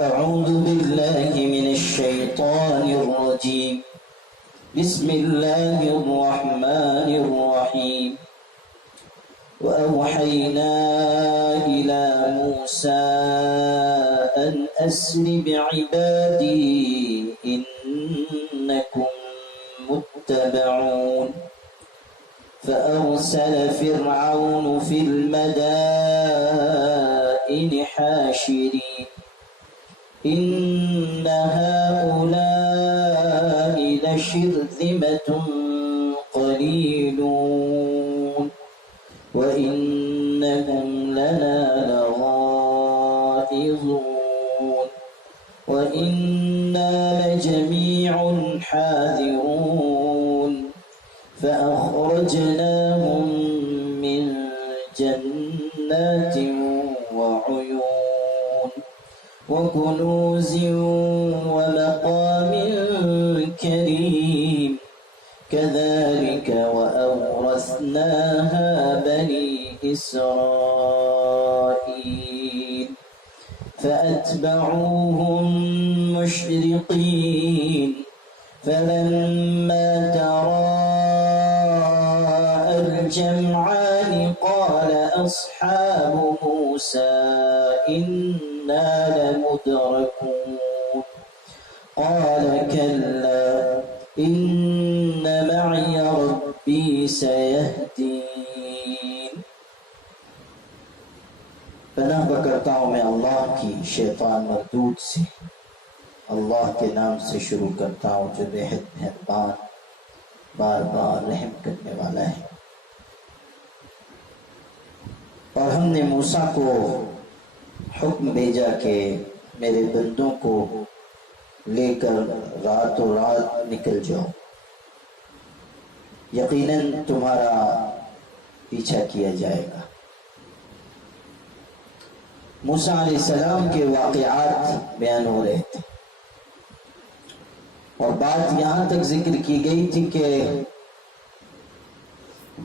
أعوذ بالله من الشيطان الرجيم. بسم الله الرحمن الرحيم. وأوحينا إلى موسى أن أسر بعبادي إنكم متبعون. فأرسل فرعون في المدائن حاشرين إن هؤلاء لشرذمة قليلون وإنهم لنا لغائظون وإنا لجميع حاذرون. فأخرجناهم من جنات وعيون وكنوز ومقام كريم كذلك وأورثناها بني إسرائيل فأتبعوهم مشرقين فلما تراءى الجمعان قال أصحاب موسى إنا لمدركون. قال كلا إن معي ربي سيهدين. پناہ کرتا ہوں میں اللہ کی شیطان مردود سے. اللہ کے نام سے شروع کرتا ہوں جو بےحد مہربان بار بار رحم کرنے والا ہے. اور ہم نے موسیٰ کو حکم بھیجا کہ میرے بندوں کو لے کر راتوں رات نکل جاؤ، یقیناً تمہارا پیچھا کیا جائے گا. موسیٰ علیہ السلام کے واقعات بیان ہو رہے تھے اور بات یہاں تک ذکر کی گئی تھی کہ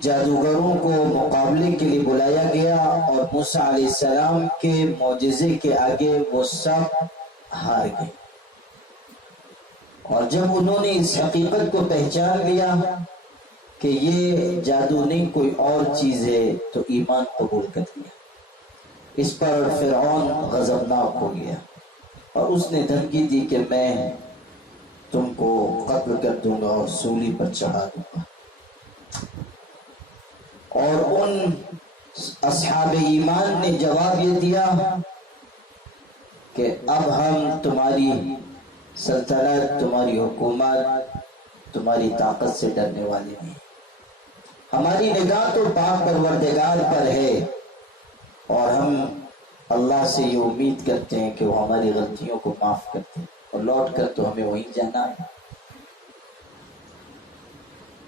جادوگروں کو مقابلے کے لیے بلایا گیا اور موسیٰ علیہ السلام کے معجزے کے آگے وہ سب ہار گئے. اور جب انہوں نے اس حقیقت کو پہچان لیا کہ یہ جادو نہیں کوئی اور چیز ہے تو ایمان قبول کر لیا. اس پر فرعون غضبناک ہو گیا اور اس نے دھمکی دی کہ میں تم کو قتل کر دوں گا اور سولی پر چڑھا دوں گا. اور ان اصحاب ایمان نے جواب یہ دیا کہ اب ہم تمہاری سلطنت، تمہاری حکومت، تمہاری طاقت سے ڈرنے والے نہیں. ہماری نگاہ تو پاک پروردگار پر ہے اور ہم اللہ سے یہ امید کرتے ہیں کہ وہ ہماری غلطیوں کو معاف کرتے ہیں اور لوٹ کر تو ہمیں وہیں جانا ہے.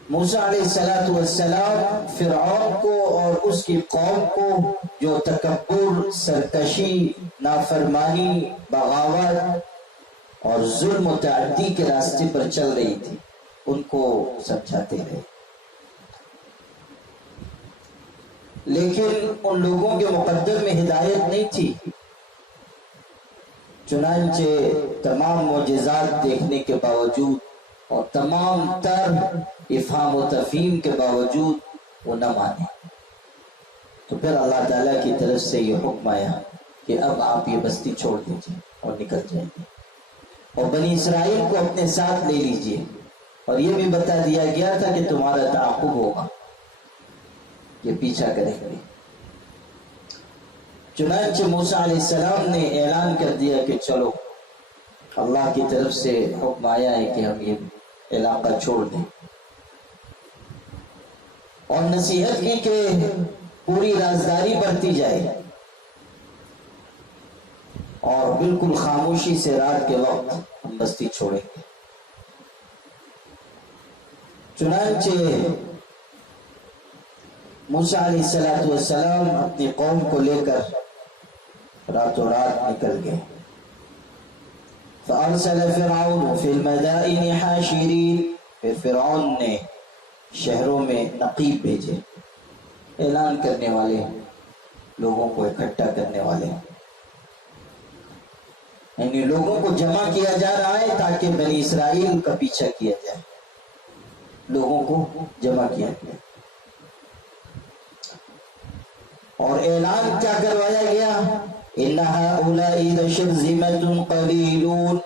موسیٰ علیہ السلام فرعون کو اور اس کی قوم کو جو تکبر، سرکشی، نافرمانی، بغاوت اور ظلم و تعدی کے راستے پر چل رہی تھی ان کو سمجھاتے رہے. لیکن ان لوگوں کے مقدر میں ہدایت نہیں تھی. چنانچہ تمام معجزات دیکھنے کے باوجود اور تمام تر افہام و تفہیم کے باوجود وہ نہ مانے. تو پھر اللہ تعالیٰ کی طرف سے یہ حکم آیا کہ اب آپ یہ بستی چھوڑ دیجیے اور نکل جائیں گے اور بنی اسرائیل کو اپنے ساتھ لے لیجیے. اور یہ بھی بتا دیا گیا تھا کہ تمہارا تعاقب ہوگا، یہ پیچھا کریں گے. چنانچہ موسیٰ علیہ السلام نے اعلان کر دیا کہ چلو، اللہ کی طرف سے حکم آیا ہے کہ ہم یہ علاقہ چھوڑ دیں. اور نصیحت کی کہ پوری رازداری برتی جائے اور بالکل خاموشی سے رات کے وقت ہم بستی چھوڑیں گے. چنانچہ موسیٰ علیہ السلام اپنی قوم کو لے کر راتوں رات نکل گئے. فأرسل فرعون في المدائن حاشرين. پھر فرعون نے شہروں میں نقیب بھیجے، اعلان کرنے والے، لوگوں کو اکٹھا کرنے والے. یعنی لوگوں کو جمع کیا جا رہا ہے تاکہ بنی اسرائیل کا پیچھا کیا جائے، لوگوں کو جمع کیا گیا اور اعلان کیا کروایا گیا، اِنَّ هَؤُلَاءِ لَشِرْذِمَةٌ قَلِيلُونَ،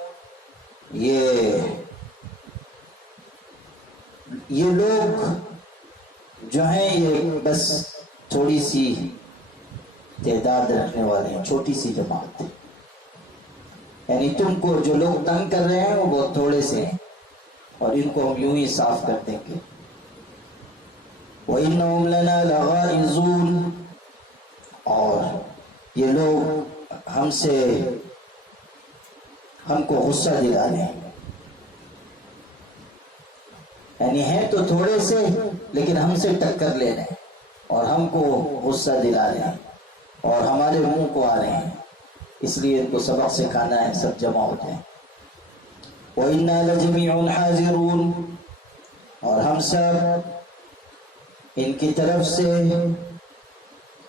یہ لوگ جو ہیں یہ بس تھوڑی سی تعداد رکھنے والے ہیں، چھوٹی سی جماعت ہے، یعنی تم کو جو لوگ تنگ کر رہے ہیں وہ بہت تھوڑے سے ہیں اور ان کو ہم یوں ہی صاف کر دیں گے۔ وَإِنَّهُمْ لَنَا لَغَائِظُونَ، اور یہ لوگ ہم کو غصہ دلا رہے ہیں، یعنی ہیں تو تھوڑے سے لیکن ہم سے ٹکر لے رہے ہیں اور ہم کو غصہ دلا رہے ہیں اور ہمارے منہ کو آ رہے ہیں، اس لیے ان کو سبق سکھانا ہے، سب جمع ہو جائیں۔ وَإِنَّا لَجَمِيعٌ حَاذِرُونَ، اور ہم سب ان کی طرف سے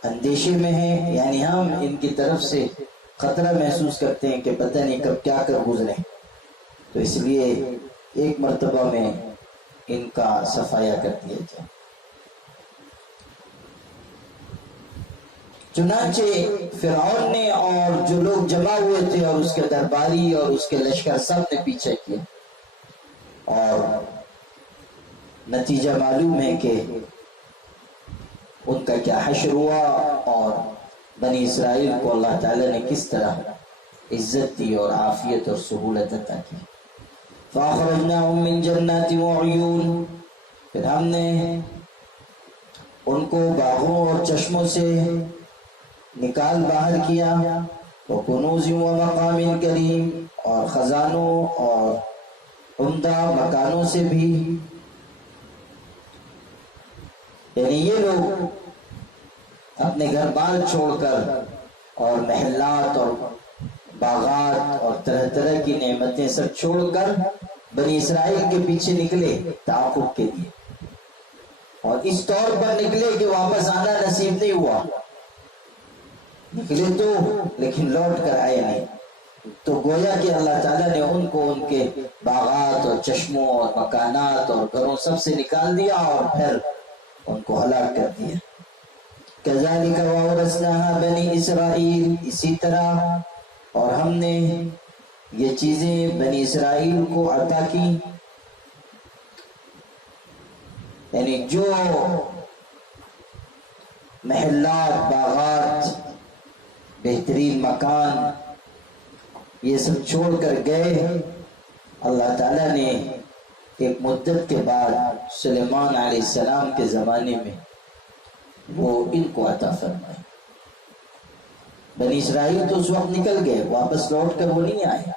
اندیشے میں ہیں، یعنی ہم ان کی طرف سے خطرہ محسوس کرتے ہیں کہ پتہ نہیں کب کیا کر گزریں، تو اس لیے ایک مرتبہ میں ان کا صفایا کر دیا جائے۔ چنانچہ فرعون نے اور جو لوگ جمع ہوئے تھے اور اس کے درباری اور اس کے لشکر سب نے پیچھا کیا، اور نتیجہ معلوم ہے کہ ان کا کیا حشر ہوا اور بنی اسرائیل کو اللہ تعالیٰ نے کس طرح عزت دی اور عافیت اور سہولت عطا کی۔ فَأَخْرَجْنَاهُمْ مِنْ جَنَّاتٍ وَعُيُونٍ، پھر ہم نے ان کو باغوں اور چشموں سے نکال باہر کیا، وَكُنُوزٍ وَمَقَامٍ كَرِيمٍ، اور خزانوں اور عمدہ مکانوں سے بھی، یعنی یہ لوگ اپنے گھر بار چھوڑ کر اور محلات اور باغات اور طرح طرح کی نعمتیں سب چھوڑ کر بنی اسرائیل کے پیچھے نکلے تعاقب کے لیے، اور اس طور پر نکلے کہ واپس آنا نصیب نہیں ہوا، نکلے تو لیکن لوٹ کر آئے نہیں، تو گویا کہ اللہ تعالیٰ نے ان کو ان کے باغات اور چشموں اور مکانات اور گھروں سب سے نکال دیا اور پھر ان کو ہلاک کر دیا۔ كَذَلِكَ وَأَوْرَثْنَاهَا بَنِي إِسْرَائِيلَ، اسی طرح اور ہم نے یہ چیزیں بنی اسرائیل کو عطا کی، یعنی جو محلات، باغات، بہترین مکان یہ سب چھوڑ کر گئے، اللہ تعالیٰ نے ایک مدت کے بعد سلیمان علیہ السلام کے زمانے میں وہ ان کو عطا فرمائے۔ بنی اسرائیل تو اس وقت نکل گئے، واپس لوٹ کر وہ نہیں آئے،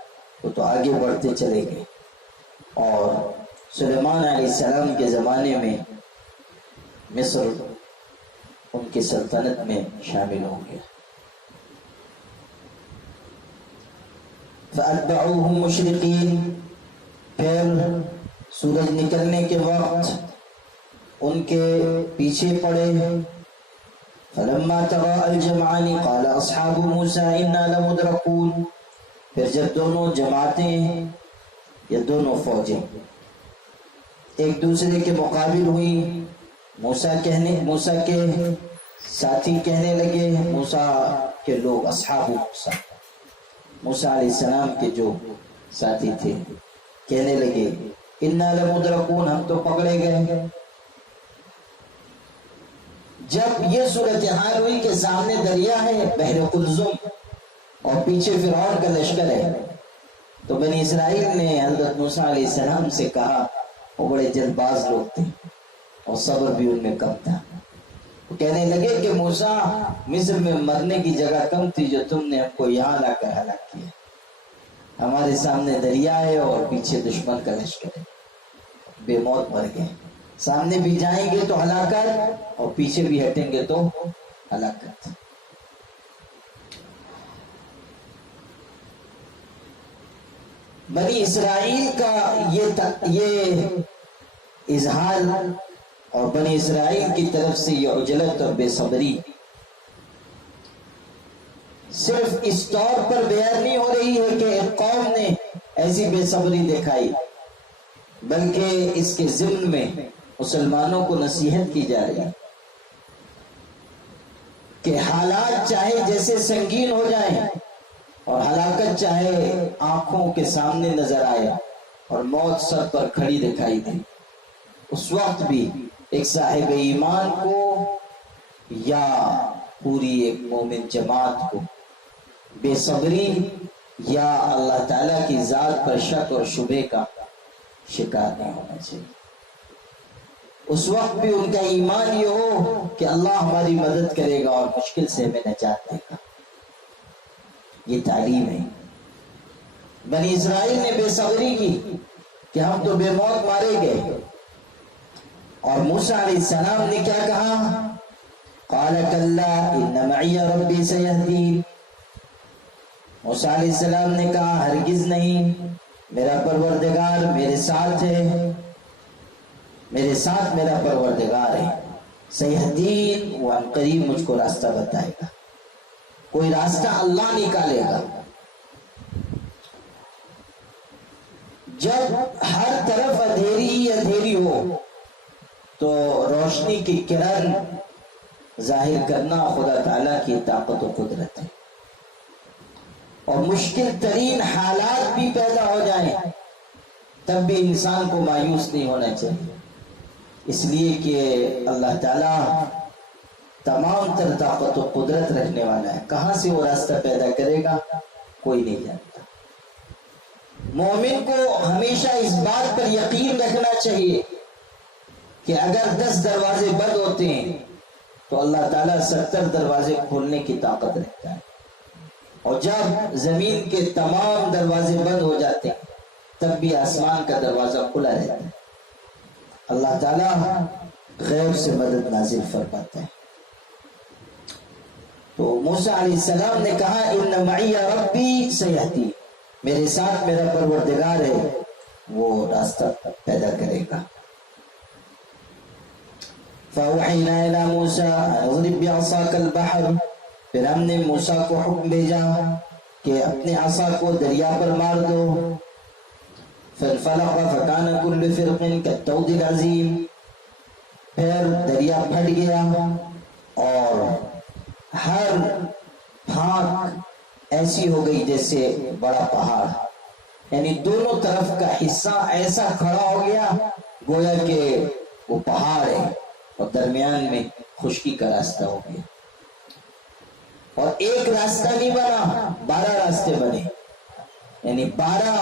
وہ تو آگے بڑھتے چلے گئے، اور سلیمان علیہ السلام کے زمانے میں مصر ان کی سلطنت میں شامل ہو گیا۔ فَأَتْبَعُوهُمْ مُشْرِقِينَ، پھر سورج نکلنے کے وقت ان کے پیچھے پڑے۔ فَلَمَّا تَرَاءَ الْجَمْعَانِ قَالَ أَصْحَابُ مُوسَىٰ إِنَّا لَمُدْرَكُونَ، پھر جب دونوں جماعتیں یا دونوں فوجیں ایک دوسرے کے مقابل ہوئی، موسیٰ کے ساتھی کہنے لگے، موسیٰ کے لوگ اصحاب موسیٰ، موسیٰ علیہ السلام کے جو ساتھی تھے، کہنے لگے اِنَّا لَمُدْرَكُونَ، ہم تو پکڑے گئے۔ جب یہ صورتحال ہوئی کہ سامنے دریا ہے بحر قلزم اور پیچھے فرعون کا لشکر ہے، تو بنی اسرائیل نے حضرت موسیٰ علیہ السلام سے کہا، وہ بڑے جلد باز لوگ تھے اور صبر بھی ان میں کم تھا، وہ کہنے لگے کہ موسیٰ، مصر میں مرنے کی جگہ کم تھی جو تم نے ہم کو یہاں لا کر ہلاک کیا، ہمارے سامنے دریا ہے اور پیچھے دشمن کا لشکر ہے، بے موت مر گئے، سامنے بھی جائیں گے تو ہلاکت اور پیچھے بھی ہٹیں گے تو ہلاکت۔ بنی اسرائیل کا یہ اظہار اور بنی اسرائیل کی طرف سے یہ عجلت اور بے صبری صرف اس طور پر بیان نہیں ہو رہی ہے کہ ایک قوم نے ایسی بے صبری دکھائی، بلکہ اس کے ضمن میں مسلمانوں کو نصیحت کی جا رہی ہے کہ حالات چاہے جیسے سنگین ہو جائیں اور ہلاکت چاہے آنکھوں کے سامنے نظر آئے اور موت سر پر کھڑی دکھائی دے، اس وقت بھی ایک صاحب ایمان کو یا پوری ایک مومن جماعت کو بے صبری یا اللہ تعالیٰ کی ذات پر شک اور شبہ کا شکار نہیں ہونا چاہیے۔ اس وقت بھی ان کا ایمان یہ ہو کہ اللہ ہماری مدد کرے گا اور مشکل سے ہمیں نجات دے گا۔ یہ تعلیم ہے۔ بنی اسرائیل نے بے صبری کی کہ ہم تو بے موت مارے گئے، اور موسیٰ علیہ السلام نے کیا کہا؟ قال کلا ان معی ربی سیہدین۔ موسیٰ علیہ السلام نے کہا ہرگز نہیں، میرا پروردگار میرے ساتھ ہے، میرے ساتھ میرا پروردگار ہے، سیہدین، وہ ان قریب مجھ کو راستہ بتائے گا، کوئی راستہ اللہ نکالے گا۔ جب ہر طرف اندھیری ہی اندھیری ہو تو روشنی کی کرن ظاہر کرنا خدا تعالیٰ کی طاقت و قدرت ہے، اور مشکل ترین حالات بھی پیدا ہو جائیں تب بھی انسان کو مایوس نہیں ہونا چاہیے، اس لیے کہ اللہ تعالیٰ تمام تر طاقت و قدرت رکھنے والا ہے۔ کہاں سے وہ راستہ پیدا کرے گا کوئی نہیں جانتا۔ مومن کو ہمیشہ اس بات پر یقین رکھنا چاہیے کہ اگر 10 دروازے بند ہوتے ہیں تو اللہ تعالیٰ 70 دروازے کھولنے کی طاقت رکھتا ہے، اور جب زمین کے تمام دروازے بند ہو جاتے ہیں تب بھی آسمان کا دروازہ کھلا رہتا ہے۔ اللہ تعالیٰ غیب سے مدد نازل فرماتا ہے۔ تو موسیٰ علیہ السلام نے کہا ان معی ربی سیہدین، میرے ساتھ میرا پروردگار ہے، وہ راستہ پیدا کرے گا۔ فَأَوْحَيْنَا إِلَى مُوسَىٰ أَنِ اضْرِب بِّعَصَاكَ الْبَحْرَ، پھر ہم نے موسیٰ کو حکم بھیجا کہ اپنے عصا کو دریا پر مار دو۔ فَانْفَلَقَ فَكَانَ كُلُّ فِرْقٍ كَالطَّوْدِ الْعَظِيمِ، پھر دریا پھٹ گیا اور ہر پھانک ایسی ہو گئی جیسے بڑا پہاڑ، یعنی دونوں طرف کا حصہ ایسا کھڑا ہو گیا گویا کہ وہ پہاڑ ہے، اور درمیان میں خشکی کا راستہ ہو گیا، اور ایک راستہ نہیں بنا، 12 راستے بنے، یعنی 12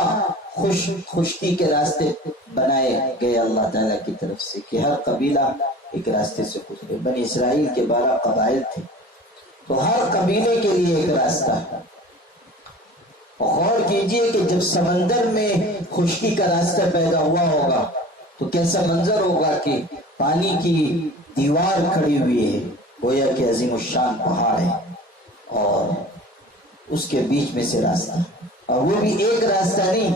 خشکی کے راستے بنائے گئے اللہ تعالیٰ کی طرف سے کہ ہر قبیلہ ایک راستے سے گزرے۔ بنی اسرائیل کے 12 قبائل تھے، تو ہر قبیلے کے لیے ایک راستہ ہے۔ اور غور کیجئے کہ جب سمندر میں خشکی کا راستہ پیدا ہوا ہوگا تو کیسا منظر ہوگا کہ پانی کی دیوار کھڑی ہوئی ہے، گویا کہ عظیم الشان پہاڑ ہے، اور اس کے بیچ میں سے راستہ، اور وہ بھی ایک راستہ نہیں،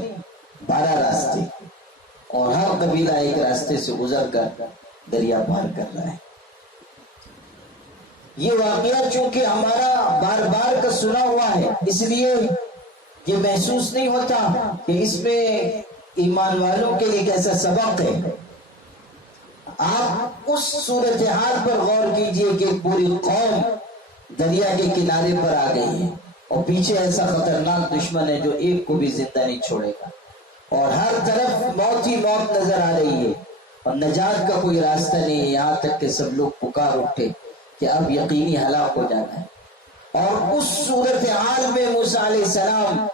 12 راستے، اور ہر قبیلہ ایک راستے سے گزر کر دریا پار کر رہا ہے۔ یہ واقعہ چونکہ ہمارا بار بار کا سنا ہوا ہے، اس لیے یہ محسوس نہیں ہوتا کہ اس میں ایمان والوں کے لیے کیسا سبق ہے۔ آپ اس صورتحال پر غور کیجئے کہ پوری قوم دریا کے کنارے پر آ گئی ہے، اور پیچھے ایسا خطرناک دشمن ہے جو ایک کو بھی زندہ نہیں چھوڑے گا، اور ہر طرف موت ہی موت نظر آ رہی ہے، اور نجات کا کوئی راستہ نہیں ہے، یہاں تک کہ سب لوگ پکار اٹھے کہ اب یقینی ہلاک ہو جانا ہے۔ اور اس صورتحال میں موسیٰ علیہ السلام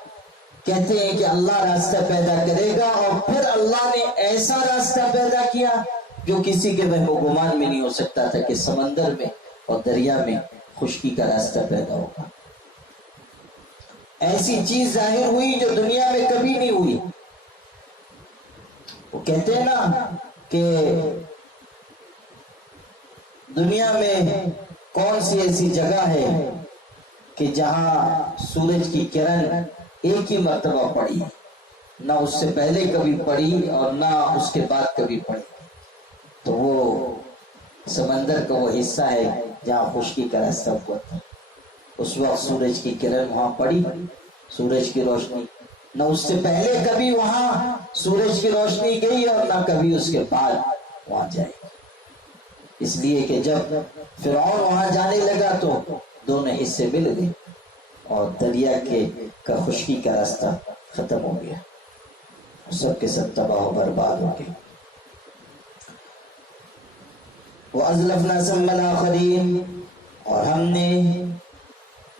کہتے ہیں کہ اللہ راستہ پیدا کرے گا، اور پھر اللہ نے ایسا راستہ پیدا کیا جو کسی کے وہم و گمان میں نہیں ہو سکتا تھا کہ سمندر میں اور دریا میں خشکی کا راستہ پیدا ہوگا۔ ایسی چیز ظاہر ہوئی جو دنیا میں کبھی نہیں ہوئی۔ وہ کہتے ہیں نا کہ دنیا میں کون سی ایسی جگہ ہے کہ جہاں سورج کی کرن ایک ہی مرتبہ پڑی، نہ اس سے پہلے کبھی پڑی اور نہ اس کے بعد کبھی پڑی، تو وہ سمندر کا وہ حصہ ہے جہاں خشکی کا راستہ ہوا تھا۔ اس وقت سورج کی کرن وہاں پڑی، سورج کی روشنی، نہ اس سے پہلے کبھی وہاں سورج کی روشنی گئی اور نہ کبھی اس کے بعد وہاں جائے گی، اس لیے کہ جب فرعون وہاں جانے لگا تو دونوں حصے مل گئے اور دریا کا خشکی کا راستہ ختم ہو گیا، سب کے سب تباہ و برباد ہو گئے۔ وَأَزْلَفْنَا ثَمَّ الْآخَرِينَ، اور ہم نے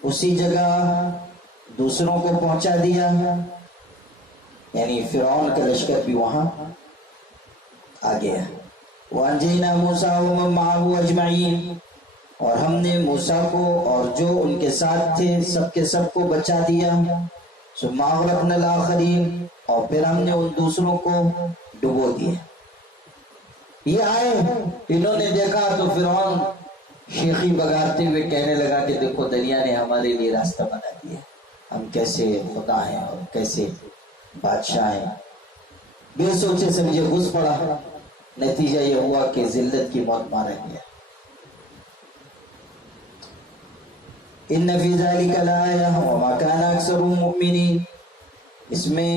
اسی جگہ دوسروں کو پہنچا دیا، یعنی فرعون کا لشکر بھی وہاں آ گیا۔ وَأَنْجَيْنَا مُوسَىٰ وَمَن مَّعَهُ أَجْمَعِينَ، اور ہم نے موسیٰ کو اور جو ان کے ساتھ تھے سب کے سب کو بچا دیا۔ ثُمَّ أَغْرَقْنَا الْآخَرِينَ، اور پھر ہم نے ان دوسروں کو ڈبو دیا۔ یہ آئے، انہوں نے دیکھا تو فرعون شیخی بگاڑتے ہوئے کہنے لگا کہ دیکھو دریا نے ہمارے لیے راستہ بنا دیا، ہم کیسے خدا ہیں اور کیسے بادشاہ ہیں۔ بے سوچے سمجھے گھس پڑا، نتیجہ یہ ہوا کہ ذلت کی موت مارا گیا۔ ان فی ذلک لآیہ وما کان اکثرهم مؤمنین، اس میں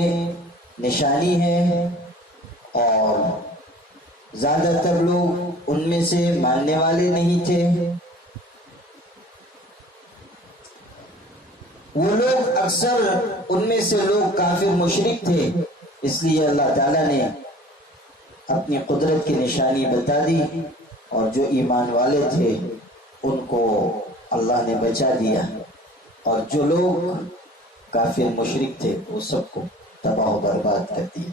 نشانی ہے اور زیادہ تر لوگ ان میں سے ماننے والے نہیں تھے۔ وہ لوگ اکثر ان میں سے لوگ کافر مشرک تھے، اس لیے اللہ تعالیٰ نے اپنی قدرت کی نشانی بتا دی اور جو ایمان والے تھے ان کو اللہ نے بچا دیا، اور جو لوگ کافر مشرک تھے وہ سب کو تباہ و برباد کر دیا۔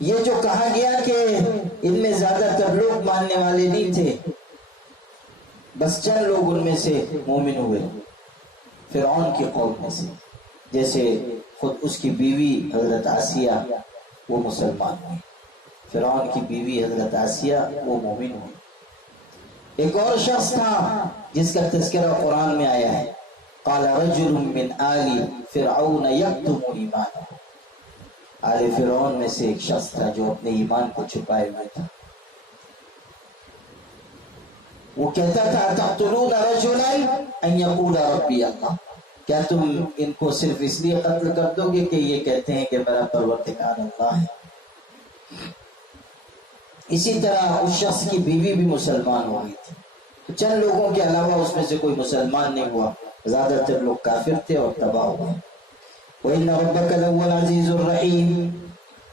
یہ جو کہا گیا کہ ان میں زیادہ تر لوگ ماننے والے نہیں تھے، بس چند لوگ ان میں سے مومن ہوئے فرعون کی قوم میں سے، جیسے خود اس کی بیوی حضرت آسیہ وہ مسلمان ہوئی، فرعون کی بیوی حضرت آسیہ وہ مومن ہوئی۔ ایک اور شخص تھا جس کا تذکرہ قرآن میں آیا ہے، قال رجل من آل فرعون یکتم ایمانہ، آل فرعون میں سے ایک شخص تھا جو اپنے ایمان کو چھپائے ہوئے تھا۔ وہ کہتا تھا تقتلون رجلا ان یقول ربی اللہ، کیا تم ان کو صرف اس لیے قتل کر دو گے کہ یہ کہتے ہیں کہ میرا پروردگار اللہ ہے؟ اسی طرح اس شخص کی بیوی بھی مسلمان ہو گئی تھی، تو چند لوگوں کے علاوہ اس میں سے کوئی مسلمان نہیں ہوا، زیادہ تر لوگ کافر تھے اور تباہ ہو گئے۔ وَإِنَّ رَبَّكَ لَهُوَ الْعَزِيزُ الرَّحِيمُ،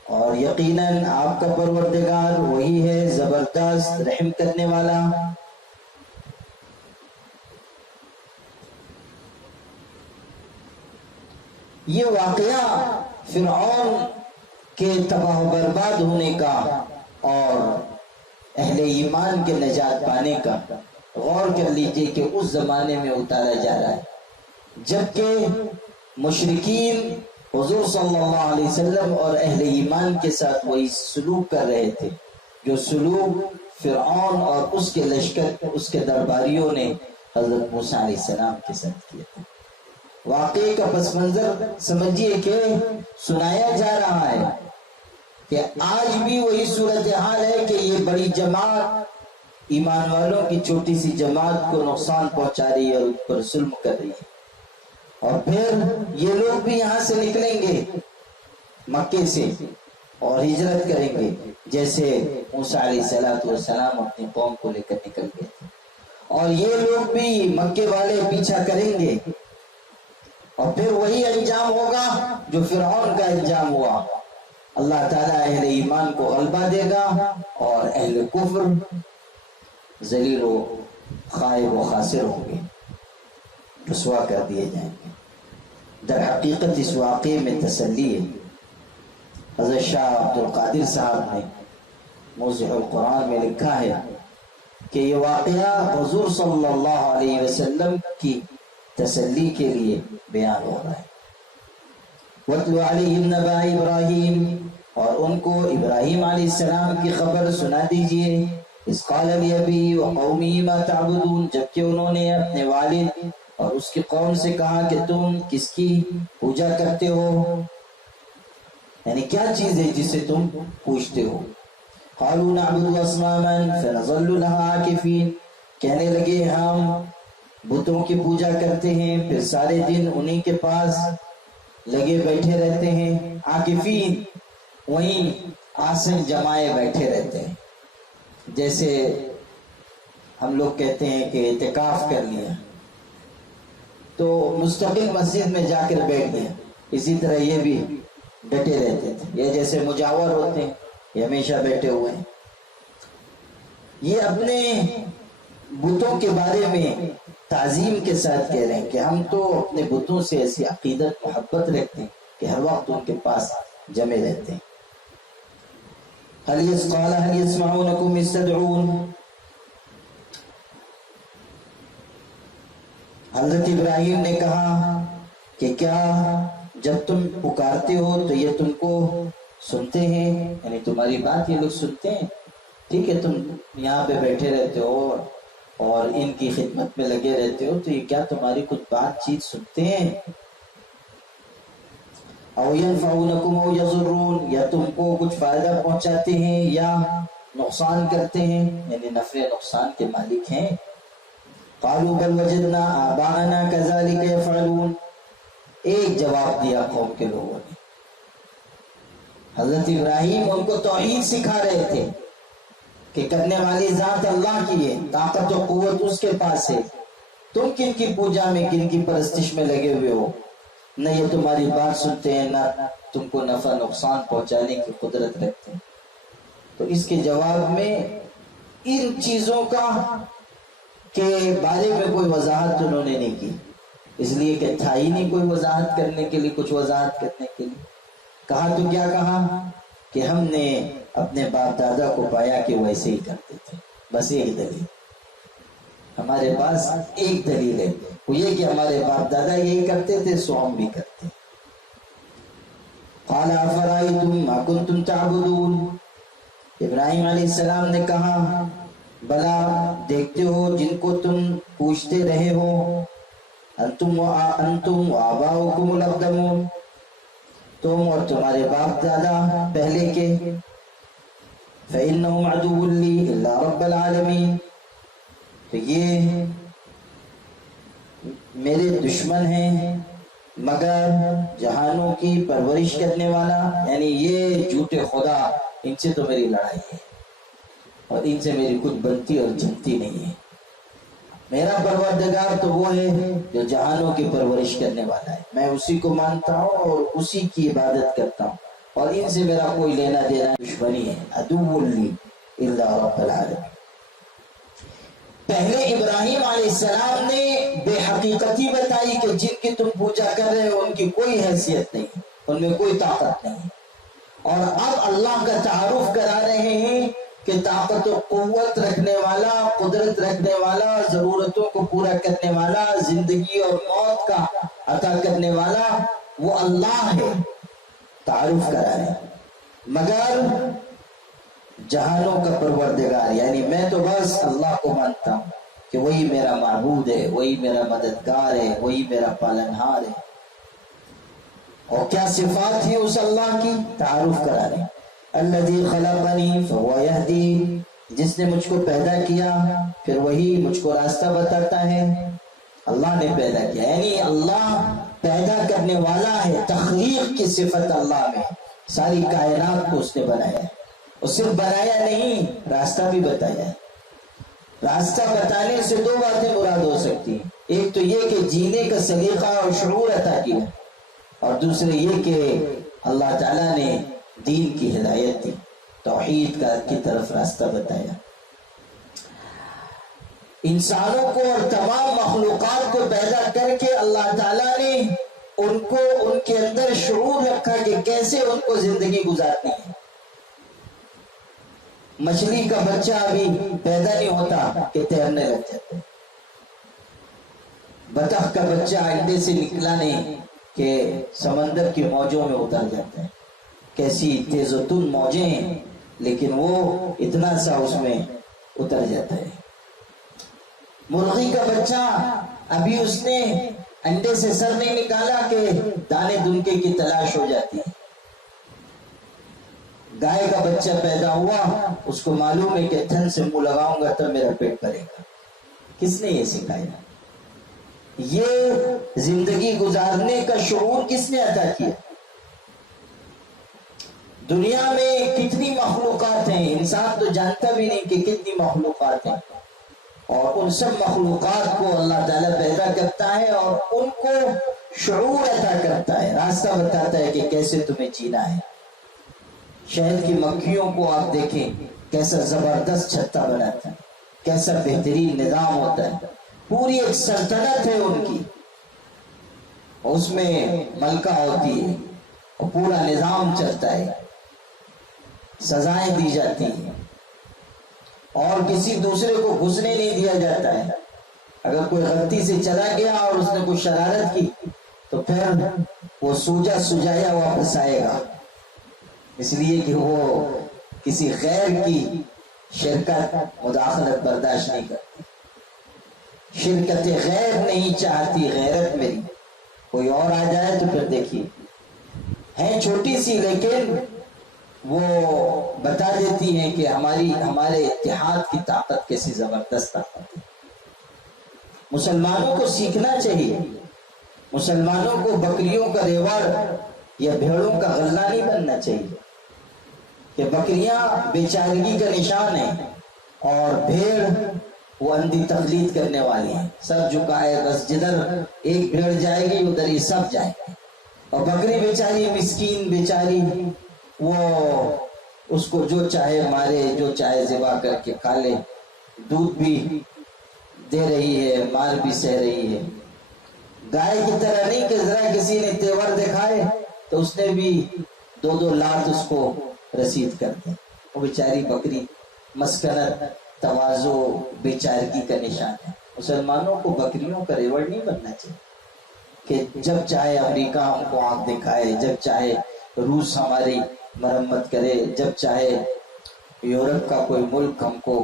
اور یقیناً آپ کا پروردگار وہی ہے زبردست رحم کرنے والا۔ یہ واقعہ فرعون کے تباہ و برباد ہونے کا اور اہل ایمان کے نجات پانے کا غور کر لیجئے کہ اس زمانے میں اتارا جا رہا ہے جبکہ مشرکین حضور صلی اللہ علیہ وسلم اور اہل ایمان کے ساتھ وہی سلوک کر رہے تھے جو سلوک فرعون اور اس کے لشکر اس کے درباریوں نے حضرت موسیٰ علیہ السلام کے ساتھ کیا تھا۔ واقعے کا پس منظر سمجھیے کہ سنایا جا رہا ہے کہ آج بھی وہی صورتحال ہے کہ یہ بڑی جماعت ایمان والوں کی چھوٹی سی جماعت کو نقصان پہنچا رہی ہے اور ان پر ظلم کر رہی ہے، اور پھر یہ لوگ بھی یہاں سے نکلیں گے مکے سے اور ہجرت کریں گے، جیسے موسیٰ علیہ السلام اپنی قوم کو لے کر نکل گئے تھے، اور یہ لوگ بھی مکے والے پیچھا کریں گے، اور پھر وہی انجام ہوگا جو فرعون کا انجام ہوا۔ اللہ تعالیٰ اہل ایمان کو غلبہ دے گا اور اہل کفر ذلیل و خائب و خاسر ہوں گے، رسوا کر دیے جائیں گے۔ در حقیقت اس واقعے میں تسلی ہے۔ حضرت شاہ عبد القادر صاحب نے موضوع القرآن میں لکھا ہے کہ یہ واقعہ حضور صلی اللہ علیہ وسلم کی تسلی کے لیے بیان ہو رہا ہے۔ وَاتْلُ عَلَيْهِمْ نَبَأَ إِبْرَاهِيمَ، اور ان کو ابراہیم علیہ السلام کی خبر سنا دیجئے، اِذْ قَالَ لِأَبِيهِ وَقَوْمِهِ مَا تَعْبُدُونَ، جبکہ انہوں نے اپنے والد اور اس کی قوم سے کہا کہ تم کس کی پوجا کرتے ہو، یعنی کیا چیز ہے جسے تم پوجتے ہو۔ قالوا نعبد اصناما فنظل لها عاکفین، کہنے لگے ہم بتوں کی پوجا کرتے ہیں پھر سارے دن انہی کے پاس لگے بیٹھے رہتے ہیں. عاکفین وہیں آسن جمائے بیٹھے رہتے ہیں، جیسے ہم لوگ کہتے ہیں کہ اعتکاف کر لیا تو مستقل مسجد میں جا کر بیٹھ گیا، اسی طرح یہ بھی ڈٹے رہتے تھے. یہ جیسے مجاور ہوتے ہیں، یہ ہمیشہ بیٹھے ہوئے ہیں. یہ اپنے بتوں کے بارے میں تعظیم کے ساتھ کہہ رہے ہیں کہ ہم تو اپنے بتوں سے ایسی عقیدت محبت رکھتے ہیں کہ ہر وقت ان کے پاس جمے رہتے ہیں. هل يسمعونكم يستدعون، حضرت ابراہیم نے کہا کہ کیا جب تم پکارتے ہو تو یہ تم کو سنتے ہیں، یعنی تمہاری بات یہ لوگ سنتے ہیں؟ ٹھیک ہے تم یہاں پہ بیٹھے رہتے ہو اور ان کی خدمت میں لگے رہتے ہو تو یہ کیا تمہاری کچھ بات چیت سنتے ہیں؟ او ينفعونكم او يضرون، یا تم کو کچھ فائدہ پہنچاتے ہیں یا نقصان کرتے ہیں، یعنی نفع نقصان کے مالک ہیں. قالوا بل وجدنا آباءنا كذلك يفعلون، ایک جواب دیا قوم کے لوگوں نے. حضرت ابراہیم ان کو توحید سکھا رہے تھے کہ کرنے والی ذات اللہ کی ہے، طاقت و قوت اس کے پاس ہے، تم کن کی پوجا میں کن کی پرستش میں لگے ہوئے ہو، نہ یہ تمہاری بات سنتے ہیں نہ تم کو نفع نقصان پہنچانے کی قدرت رکھتے ہیں. تو اس کے جواب میں ان چیزوں کا کے بارے میں کوئی وضاحت انہوں نے نہیں کی، اس لیے کہ تھا ہی نہیں کوئی وضاحت کرنے کے لیے، کچھ وضاحت کرنے کے لیے. کہا تو کیا کہا کہ ہم نے اپنے باپ دادا کو پایا کہ ویسے ہی کرتے تھے، بس ایک دلیل ہمارے پاس، ایک دلیل ہے وہ یہ کہ ہمارے باپ دادا یہی کرتے تھے سو ہم بھی کرتے. قال افرأيتم ما كنتم تعبدون، ابراہیم علیہ السلام نے کہا بلا دیکھتے ہو جن کو تم پوچھتے رہے ہو، انتم وآباؤکم الاقدمون، تم اور تمہارے باپ دادا پہلے کے. فإنهم عدو لي إلا رب العالمین، تو یہ میرے دشمن ہیں مگر جہانوں کی پرورش کرنے والا، یعنی یہ جھوٹے خدا، ان سے تو میری لڑائی ہے اور ان سے میری کچھ بنتی اور جمتی نہیں ہے. میرا پروردگار تو وہ ہے جو جہانوں کی پرورش کرنے والا ہے، میں اسی کو مانتا ہوں اور اسی کی عبادت کرتا ہوں، اور ان سے میرا کوئی لینا دینا دشمنی ہے. عدو لی الا رب العالمین. پہلے ابراہیم علیہ السلام نے بے حقیقتی بتائی کہ جن کی تم پوجا کر رہے ہو ان کی کوئی حیثیت نہیں، ان میں کوئی طاقت نہیں، اور اب اللہ کا تعارف کرا رہے ہیں کہ طاقت و قوت رکھنے والا، قدرت رکھنے والا، ضرورتوں کو پورا کرنے والا، زندگی اور موت کا عطا کرنے والا وہ اللہ ہے. تعارف کرا رہے ہیں مگر جہانوں کا پروردگار، یعنی میں تو بس اللہ کو مانتا ہوں کہ وہی میرا معبود ہے، وہی میرا مددگار ہے، وہی میرا پالنہار ہے. اور کیا صفات ہیں اس اللہ کی؟ تعارف کرا رہے ہیں. الذی خلقنی فہو یہدین، جس نے مجھ کو پیدا کیا پھر وہی مجھ کو راستہ بتاتا ہے. اللہ نے پیدا کیا، یعنی اللہ پیدا کرنے والا ہے. تخلیق کی صفت اللہ میں، ساری کائنات کو اس نے بنایا ہے، اور صرف بنایا نہیں راستہ بھی بتایا ہے. راستہ بتانے سے دو باتیں مراد ہو سکتی ہیں، ایک تو یہ کہ جینے کا سلیقہ اور شعور عطا کیا، اور دوسرے یہ کہ اللہ تعالیٰ نے دین کی ہدایت دی، توحید کی طرف راستہ بتایا. انسانوں کو اور تمام مخلوقات کو پیدا کر کے اللہ تعالیٰ نے ان کو، ان کے اندر شعور رکھا کہ کیسے ان کو زندگی گزارنی ہے. مچھلی کا بچہ ابھی پیدا نہیں ہوتا کہ تیرنے لگ جاتا ہے، بطخ کا بچہ انڈے سے نکلا نہیں کہ سمندر کی موجوں میں اتر جاتا ہے. کیسی تیز و تند موجیں ہیں لیکن وہ اتنا سا اس میں اتر جاتا ہے. مرغی کا بچہ ابھی اس نے انڈے سے سر نہیں نکالا کہ دانے دنکے کی تلاش ہو جاتی ہے. گائے کا بچہ پیدا ہوا، اس کو معلوم ہے کہ تھن سے منہ لگاؤں گا تب میرا پیٹ بھرے گا. کس نے یہ سکھایا؟ یہ زندگی گزارنے کا شعور کس نے عطا کیا؟ دنیا میں کتنی مخلوقات ہیں، انسان تو جانتا بھی نہیں کہ کتنی مخلوقات ہیں، اور ان سب مخلوقات کو اللہ تعالیٰ پیدا کرتا ہے اور ان کو شعور عطا کرتا ہے، راستہ بتاتا ہے کہ کیسے تمہیں جینا ہے. شہد کی مکھیوں کو آپ دیکھیں کیسا زبردست چھتا بناتا ہے، کیسا بہترین نظام ہوتا ہے، پوری ایک سلطنت ہے ان کی، اس میں ملکہ ہوتی ہے اور پورا نظام چلتا ہے، سزائیں دی جاتی ہیں اور کسی دوسرے کو گھسنے نہیں دیا جاتا ہے. اگر کوئی غلطی سے چلا گیا اور اس نے کوئی شرارت کی تو پھر وہ سوجا سجایا واپس آئے گا، اس لیے کہ وہ کسی غیر کی شرکت مداخلت برداشت نہیں کرتی. شرکت غیر نہیں چاہتی غیرت میری. کوئی اور آ جائے تو پھر دیکھیے ہے چھوٹی سی، لیکن وہ بتا دیتی ہیں کہ ہمارے اتحاد کی طاقت کیسی زبردست طاقت ہے. مسلمانوں کو سیکھنا چاہیے، مسلمانوں کو بکریوں کا ریوڑ یا بھیڑوں کا غلہ نہیں بننا چاہیے کہ بکریاں بیچارگی کا نشان ہے اور بھیڑ وہ اندھی تقلید کرنے والی ہیں. سر جھکائے بس جدھر ایک بھیڑ جائے گی ادھر ہی سب جائیں گے، اور بکری بیچاری مسکین بیچاری وہ اس کو جو چاہے مارے، جو چاہے ذبح کر کے کھا لے، دودھ بھی دے رہی ہے، مال بھی سہ رہی ہے. گائے کی طرح نہیں کہ ذرا کسی نے تیور دکھائے تو اس نے بھی 2 لات اس کو رسید کر دیں. وہ بیچاری بکری مسکنت تواضع بیچارگی کا نشان ہے. مسلمانوں کو بکریوں کا ریوڑ نہیں بننا چاہیے کہ جب چاہے امریکہ ہم کو آنکھ دکھائے، جب چاہے روس ہماری مرمت کرے، جب چاہے یورپ کا کوئی ملک ہم کو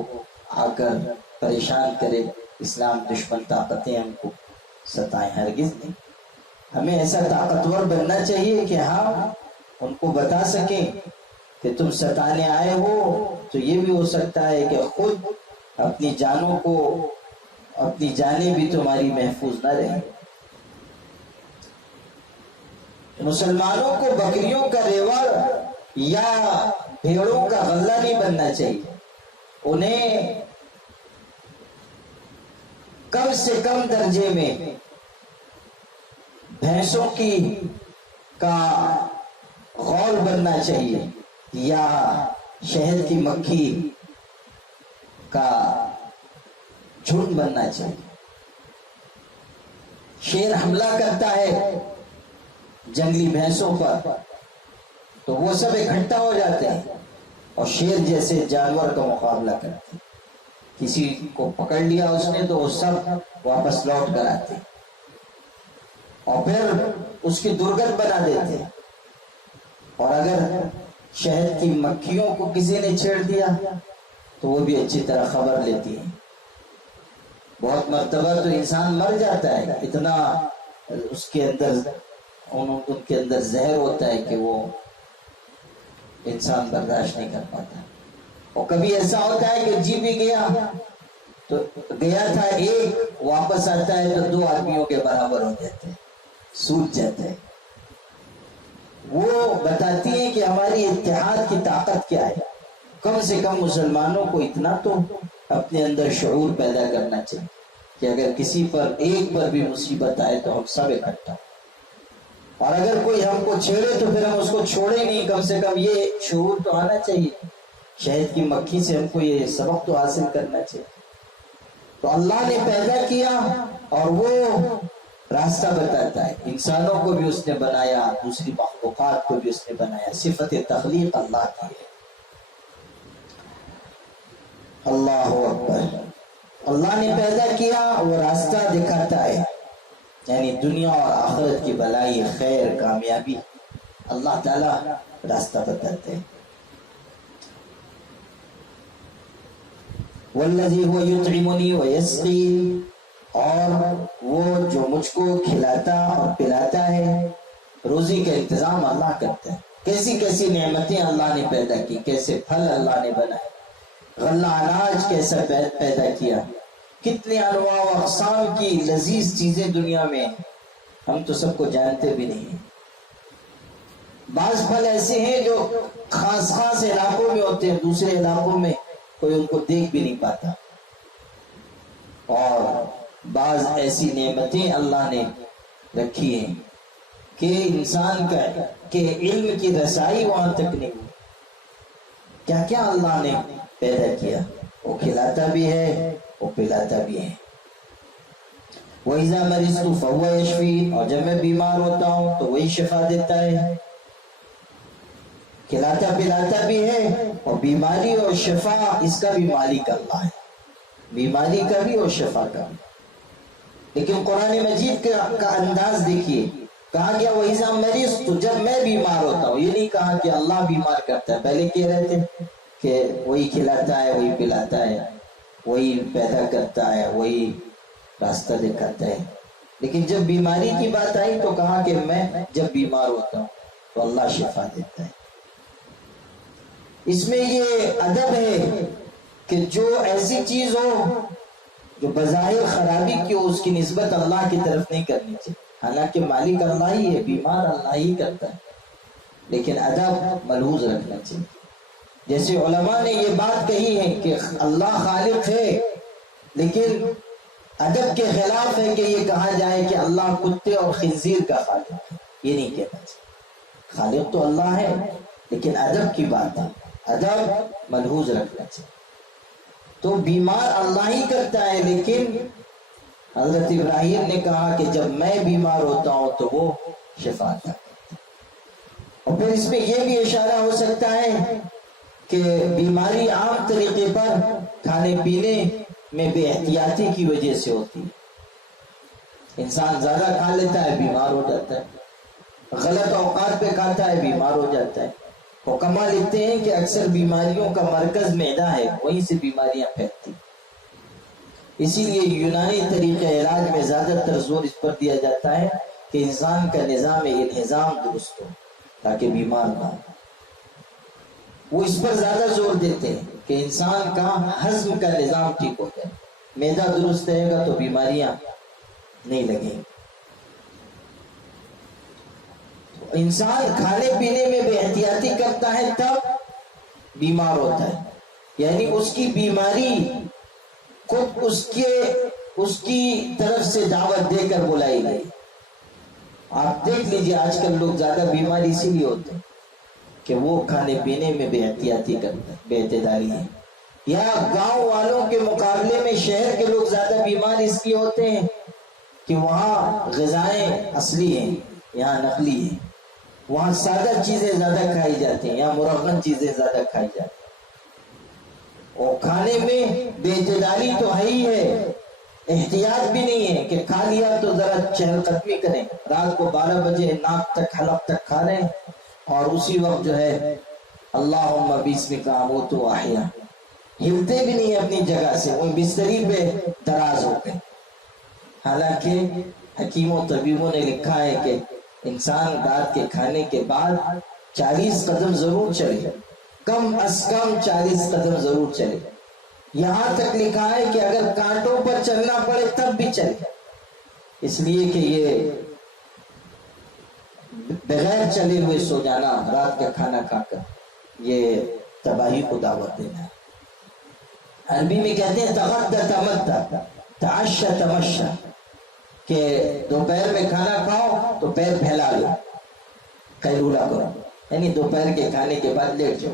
آ کر پریشان کرے، اسلام دشمن طاقتیں ہم کو ستائیں. ہرگز نہیں. ہمیں ایسا طاقتور بننا چاہیے کہ ہم ان کو بتا سکیں کہ تم ستانے آئے ہو تو یہ بھی ہو سکتا ہے کہ خود اپنی جانوں کو، اپنی جانیں بھی تمہاری محفوظ نہ رہیں. مسلمانوں کو بکریوں کا ریوڑ یا بھیڑوں کا غلہ نہیں بننا چاہیے. انہیں کم سے کم درجے میں بھینسوں کی کا غول بننا چاہیے یا شہد کی مکھی کا جھنڈ بننا چاہیے. شیر حملہ کرتا ہے جنگلی بھینسوں پر تو وہ سب اکٹھا ہو جاتے ہیں اور شیر جیسے جانور کا مقابلہ کرتے ہیں. کسی کو پکڑ لیا اس نے تو وہ سب واپس لوٹ کر آتے اور پھر اس کی درگت بنا دیتے. اور اگر شہد کی مکھیوں کو کسی نے چھیڑ دیا تو وہ بھی اچھی طرح خبر لیتی ہیں. بہت مرتبہ تو انسان مر جاتا ہے، اتنا اس کے اندر ان کے اندر زہر ہوتا ہے کہ وہ انسان برداشت نہیں کر پاتا. اور کبھی ایسا ہوتا ہے کہ جی بھی گیا تو گیا تھا ایک، واپس آتا ہے تو 2 آدمیوں کے برابر ہو جاتے ہیں، سوٹ جاتے ہیں. وہ بتاتی ہے کہ ہماری اتحاد کی طاقت کیا ہے. کم سے کم مسلمانوں کو اتنا تو اپنے اندر شعور پیدا کرنا چاہیے کہ اگر کسی پر ایک پر بھی مصیبت آئے تو ہم سب اکٹھا، اور اگر کوئی ہم کو چھیڑے تو پھر ہم اس کو چھوڑے نہیں. کم سے کم یہ شعور تو آنا چاہیے. شہد کی مکھی سے ہم کو یہ سبق تو حاصل کرنا چاہیے. تو اللہ نے پیدا کیا اور وہ راستہ بتاتا ہے. انسانوں کو بھی اس نے بنایا، دوسری مخلوقات کو بھی اس نے بنایا. صفت تخلیق اللہ کی ہے. اللہ اکبر. اللہ نے پیدا کیا، وہ راستہ دکھاتا ہے، یعنی دنیا اور آخرت کی بھلائی، خیر، کامیابی اللہ تعالیٰ راستہ بتاتے ہیں. والذی هو یطعمنی ویسقین، اور وہ جو مجھ کو کھلاتا اور پلاتا ہے. روزی کا انتظام اللہ کرتا ہے. کیسی کیسی نعمتیں اللہ نے پیدا کی، کیسے پھل اللہ نے بنائے، غلہ اناج کیسا پیدا کیا، کتنے انواع و اقسام کی لذیذ چیزیں دنیا میں ہیں، ہم تو سب کو جانتے بھی نہیں ہیں۔ بعض پھل ایسے ہیں جو خاص خاص علاقوں میں ہوتے ہیں، دوسرے علاقوں میں کوئی ان کو دیکھ بھی نہیں پاتا، اور بعض ایسی نعمتیں اللہ نے رکھی ہیں کہ انسان کے علم کی رسائی وہاں تک نہیں ہوئی۔ کیا کیا اللہ نے پیدا کیا، وہ کھلاتا بھی ہے، وہ پلاتا بھی ہے۔ وَإِذَا مَرِضْتُ فَهُوَ يَشْفِينِ، اور جب میں بیمار ہوتا ہوں تو وہی شفا دیتا ہے، کھلاتا پلاتا بھی ہے، اور بیماری اور شفا اس کا بھی مالک اللہ ہے، بیماری کا بھی اور شفا کا بھی۔ لیکن قرآن مجید کا انداز دیکھیے، کہا گیا وَإِذَا مَرِضْتُ، جب میں بیمار ہوتا ہوں، یہ نہیں کہا کہ اللہ بیمار کرتا ہے۔ پہلے کہہ رہے تھے کہ وہی کھلاتا ہے، وہی پلاتا ہے، وہی پیدا کرتا ہے، وہی راستہ دکھاتا ہے، لیکن جب بیماری کی بات آئی تو کہا کہ میں جب بیمار ہوتا ہوں تو اللہ شفا دیتا ہے۔ اس میں یہ ادب ہے کہ جو ایسی چیز ہو جو بظاہر خرابی کی ہو، اس کی نسبت اللہ کی طرف نہیں کرنی چاہیے، حالانکہ مالک اللہ ہی ہے، بیمار اللہ ہی کرتا ہے، لیکن ادب ملحوظ رکھنا چاہیے۔ جیسے علماء نے یہ بات کہی ہے کہ اللہ خالق ہے، لیکن ادب کے خلاف ہے کہ یہ کہا جائے کہ اللہ کتے اور خنزیر کا خالق ہے، یہ نہیں کہنا چاہیے۔ خالق تو اللہ ہے، لیکن ادب کی بات ہے، ادب ملحوظ رکھنا چاہیے۔ تو بیمار اللہ ہی کرتا ہے، لیکن حضرت ابراہیم نے کہا کہ جب میں بیمار ہوتا ہوں تو وہ شفا عطا کرتا ہے۔ اور پھر اس میں یہ بھی اشارہ ہو سکتا ہے کہ بیماری عام طریقے پر کھانے پینے میں بے احتیاطی کی وجہ سے ہوتی ہے، انسان زیادہ کھا لیتا ہے، بیمار ہو جاتا ہے، غلط اوقات پہ کھاتا ہے، بیمار ہو جاتا ہے۔ حکماء لکھتے ہیں کہ اکثر بیماریوں کا مرکز معدہ ہے، وہیں سے بیماریاں پھیلتی، اسی لیے یونانی طریقہ علاج میں زیادہ تر زور اس پر دیا جاتا ہے کہ انسان کا نظام انہضام درست ہو تاکہ بیمار نہ ہو۔ وہ اس پر زیادہ زور دیتے ہیں کہ انسان کا ہضم کا نظام ٹھیک ہو جائے، معدہ درست رہے گا تو بیماریاں نہیں لگیں۔ انسان کھانے پینے میں بے احتیاطی کرتا ہے تب بیمار ہوتا ہے، یعنی اس کی بیماری خود اس کی طرف سے دعوت دے کر بلائی گئی۔ آپ دیکھ لیجئے آج کل لوگ زیادہ بیمار اسی لیے ہوتے ہیں کہ وہ کھانے پینے میں بے احتیاطی کرتے ہیں، بے اعتدالی ہے۔ یا گاؤں والوں کے مقابلے میں شہر کے لوگ زیادہ بیمار اس لیے ہوتے ہیں کہ وہاں غذائیں اصلی ہیں، یہاں نقلی ہیں، وہاں سادہ چیزیں زیادہ کھائی جاتی ہیں، یہاں مرغن چیزیں زیادہ کھائی جاتی ہیں، اور کھانے میں بے اعتدالی تو ہے ہی ہے، احتیاط بھی نہیں ہے کہ کھا لیا تو ذرا چہل قدمی کریں، رات کو 12 بجے ناک تک حلق تک کھا رہے ہیں، اور اسی وقت جو ہے اللہم بسمک اموت و احیا، ہلتے بھی نہیں اپنی جگہ سے، وہ بستری پہ دراز ہو گئے۔ حالانکہ حکیموں طبیبوں نے لکھا ہے کہ انسان رات کے کھانے کے بعد 40 قدم ضرور چلے، کم از کم 40 قدم ضرور چلے، یہاں تک لکھا ہے کہ اگر کانٹوں پر چلنا پڑے تب بھی چلے، اس لیے کہ یہ بغیر چلے ہوئے سو جانا، رات کا کھانا کھا کر، یہ تباہی کو دعوت دینا ہے۔ عربی میں کہتے ہیں تغدى تمدى تعشى تمشى، کہ دوپہر میں کھانا کھاؤ تو پیر پھیلا لو، قیلولہ کرو، یعنی دوپہر کے کھانے کے بعد لیٹ جاؤ،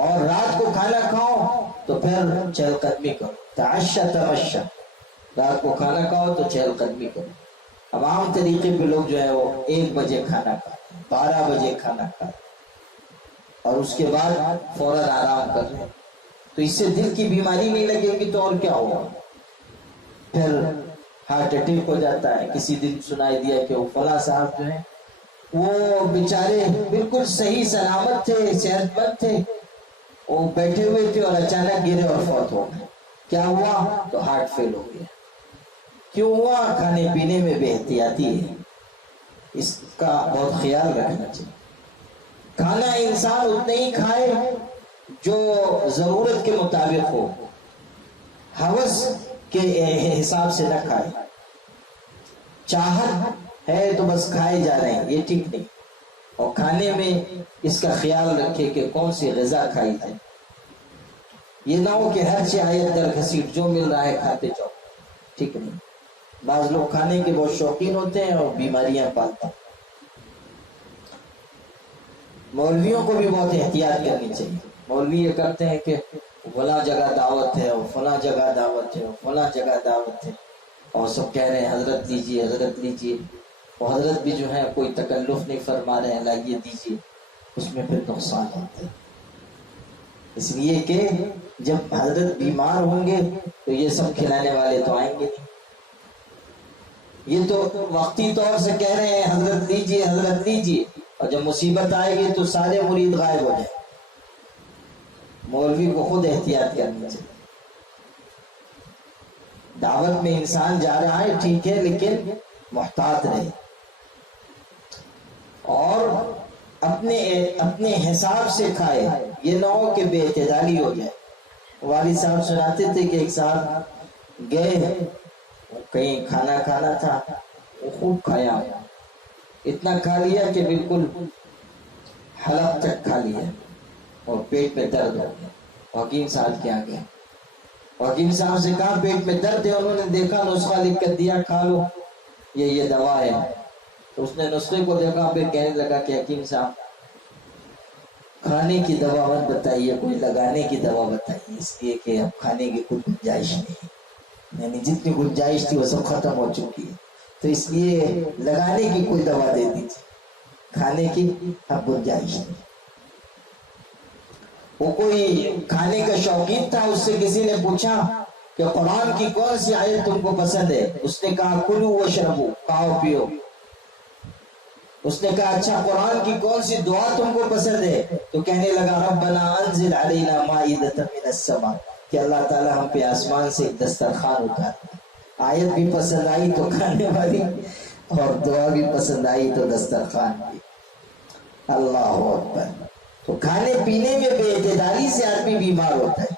اور رات کو کھانا کھاؤ تو پھر چہل قدمی کرو، تعشى تمشى، رات کو کھانا کھاؤ تو چہل قدمی کرو۔ اب عام طریقے پہ لوگ جو ہے وہ 1 بجے کھانا کھاتے ہیں، 12 بجے کھانا کھاتے ہیں، اور اس کے بعد فوراً آرام کر رہے ہیں، تو اس سے دل کی بیماری نہیں لگے گی تو اور کیا ہوگا؟ پھر ہارٹ اٹیک ہو جاتا ہے۔ کسی دن سنائی دیا کہ وہ فلاں صاحب جو ہیں وہ بیچارے بالکل صحیح سلامت تھے، صحت مند تھے، وہ بیٹھے ہوئے تھے اور اچانک گرے اور فوت ہو گئے۔ کیا ہوا؟ تو ہارٹ فیل ہو گیا۔ کیوں ہوا؟ کھانے پینے میں بے احتیاطی ہے، اس کا بہت خیال رکھنا چاہیے۔ کھانا انسان اتنے ہی کھائے جو ضرورت کے مطابق ہو، ہوس کے حساب سے نہ کھائے۔ چاہت ہے تو بس کھائے جا رہے ہیں، یہ ٹھیک نہیں۔ اور کھانے میں اس کا خیال رکھے کہ کون سی غذا کھائی جائے، یہ نہ ہو کہ ہر چیز آیت در گھسیٹ جو مل رہا ہے کھاتے جاؤ، ٹھیک نہیں۔ بعض لوگ کھانے کے بہت شوقین ہوتے ہیں اور بیماریاں پالتے ہیں۔ مولویوں کو بھی بہت احتیاط کرنی چاہیے۔ مولوی یہ کرتے ہیں کہ فلاں جگہ دعوت ہے اور فلاں جگہ دعوت ہے اور فلاں جگہ دعوت ہے، اور سب کہہ رہے ہیں حضرت لیجیے حضرت لیجیے، اور حضرت بھی جو ہے کوئی تکلف نہیں فرما رہے ہیں لائیے دیجیے، اس میں پھر نقصان ہوتا ہے۔ اس لیے کہ جب حضرت بیمار ہوں گے تو یہ سب کھلانے والے تو آئیں گے نہیں، یہ تو وقتی طور سے کہہ رہے ہیں حضرت لیجیے حضرت لیجیے، اور جب مصیبت آئے گی تو سارے مرید غائب ہو جائیں۔ مولوی کو خود احتیاط کرنی چاہیے۔ دعوت میں انسان جا رہا ہے ٹھیک ہے، لیکن محتاط رہے اور اپنے حساب سے کھائے، یہ نہ ہو کہ بے اعتدالی ہو جائے۔ والد صاحب سناتے تھے کہ ایک صاحب گئے کہیں کھانا کھانا تھا، وہ خوب کھایا، اتنا کھا لیا کہ بالکل حلق تک کھا لیا اور پیٹ میں درد ہو گیا۔ حکیم صاحب کے آگے حکیم صاحب سے کہا پیٹ میں درد ہے، انہوں نے دیکھا نسخہ لکھ کر دیا کھا لو، یہ دوا ہے۔ تو اس نے نسخے کو دیکھا، پھر کہنے لگا کہ حکیم صاحب کھانے کی دوا مت بتائیے، کوئی لگانے کی دوا بتائیے، اس لیے کہ اب کھانے کی کوئی گنجائش نہیں، یعنی جتنی گنجائش تھی وہ سب ختم ہو چکی ہے، تو اس لیے لگانے کی کوئی دوا دے دیجیے، کھانے کی اب گنجائش نہیں۔ وہ کوئی کھانے کا شوقین تھا، اس سے کسی نے پوچھا کہ قرآن کی کون سی آیت تم کو پسند ہے؟ اس نے کہا کلو واشربو، کھاؤ پیو۔ اس نے کہا اچھا قرآن کی کون سی دعا تم کو پسند ہے؟ تو کہنے لگا ربنا انزل علینا مائدۃ من السماء، کہ اللہ تعالی ہم پہ آسمان سے ایک دسترخوان اتار۔ آیت بھی پسند آئی تو کھانے والی، اور دعا بھی پسند آئی تو دسترخوان بھی۔ اللہ اکبر۔ تو کھانے پینے میں بے اعتدالی سے آدمی بیمار ہوتا ہے،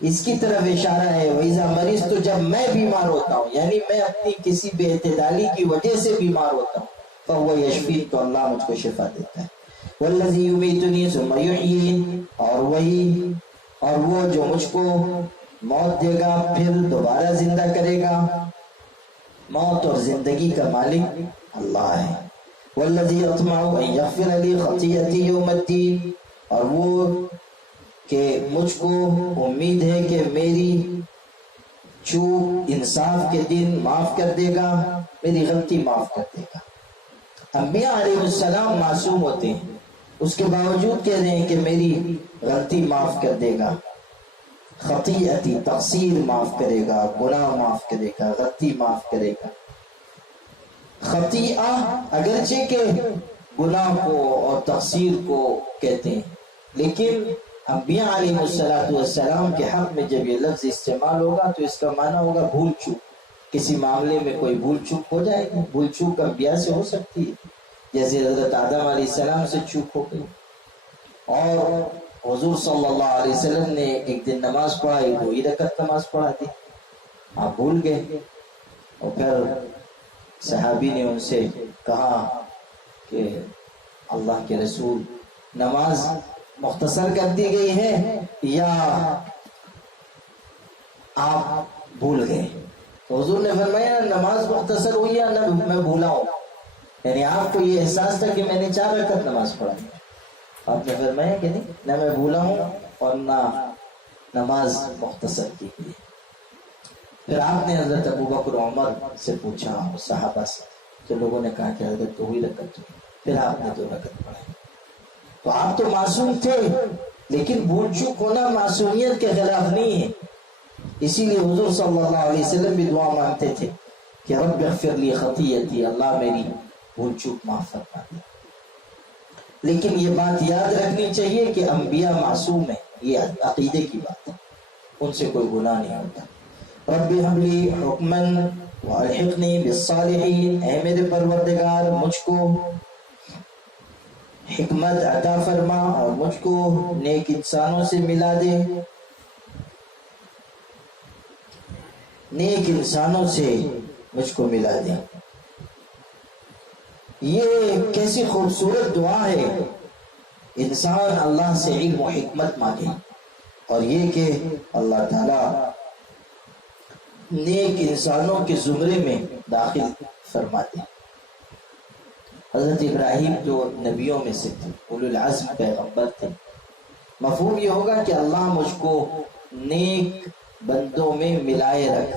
اس کی طرف اشارہ ہے۔ وَإِذَا مَرِضْتُ، جب میں بیمار ہوتا ہوں، یعنی میں اپنی کسی بے اعتدالی کی وجہ سے بیمار ہوتا ہوں، فَهُوَ يَشْفِينِ، تو اللہ مجھ کو شفا دیتا ہے۔ وَالَّذِي يُمِيتُنِي ثُمَّ يُحْيِينِ، اور وہ جو مجھ کو موت دے گا پھر دوبارہ زندہ کرے گا۔ موت اور زندگی کا مالک اللہ ہے۔ وَالَّذِي أَطْمَعُ أَن يَغْفِرَ لِي خَطِيئَتِي يَوْمَ الدِّينِ، اور وہ کہ مجھ کو امید ہے کہ میری چوک انصاف کے دن معاف کر دے گا، میری غلطی معاف کر دے گا۔ انبیاء علیہ السلام معصوم ہوتے ہیں، اس کے باوجود کہہ رہے ہیں کہ میری غلطی معاف کر دے گا، خطیئتی تقصیر معاف کرے گا، گناہ معاف کرے گا، غلطی معاف کرے گا۔ خطیئہ اگرچہ کہ گناہ کو اور تقصیر کو کہتے ہیں، لیکن انبیاء علیہ السلام کے حق میں جب یہ لفظ استعمال ہوگا تو اس کا معنی ہوگا بھول چوک۔ کسی معاملے میں کوئی بھول چوک ہو جائے گی، بھول چوک انبیاء سے ہو سکتی ہے، جیسے حضرت آدم علیہ السلام سے چوک ہو گئی۔ اور حضور صلی اللہ علیہ وسلم نے ایک دن نماز پڑھائی، 2 رکعت نماز پڑھا دی، آپ بھول گئے، اور پھر صحابی نے ان سے کہا کہ اللہ کے رسول نماز مختصر کر دی گئی ہے یا آپ بھول گئے؟ تو حضور نے فرمایا نماز مختصر ہوئی یا نہ میں بھولا ہوں، یعنی آپ کو یہ احساس تھا کہ میں نے 4 رکعت نماز پڑھائی۔ آپ نے فرمایا کہ نہیں، نہ میں بھولا ہوں اور نہ نماز مختصر کی گئی۔ پھر آپ نے حضرت ابو بکر عمر سے پوچھا، صحابہ سے، تو لوگوں نے کہا کہ حضرت 2 رکعت ہوئی، پھر آپ نے 2 رکعت پڑھائی۔ تو آپ تو معصوم تھے، لیکن بھول چوک ہونا معصومیت کے خلاف نہیں ہے، اسی لیے حضور صلی اللہ علیہ وسلم بھی دعا مانگتے تھے کہ رب اغفر لی خطیئتی، اللہ میری بھول چوک معاف فرما دے۔ لیکن یہ بات یاد رکھنی چاہیے کہ انبیاء معصوم ہیں، یہ عقیدے کی بات ہے، ان سے کوئی گناہ نہیں ہوتا۔ رب ہب لی حکما والحقنی بالصالحین، اے میرے پروردگار مجھ کو حکمت عطا فرما اور مجھ کو نیک انسانوں سے ملا دے، نیک انسانوں سے مجھ کو ملا دے۔ یہ کیسی خوبصورت دعا ہے، انسان اللہ سے علم و حکمت مانگے اور یہ کہ اللہ تعالیٰ نیک انسانوں کے زمرے میں داخل فرما دے۔ حضرت ابراہیم جو نبیوں میں سے تھے، اولو العزم پیغمبر تھے، مفہوم یہ ہوگا کہ اللہ مجھ کو نیک بندوں میں ملائے رکھ،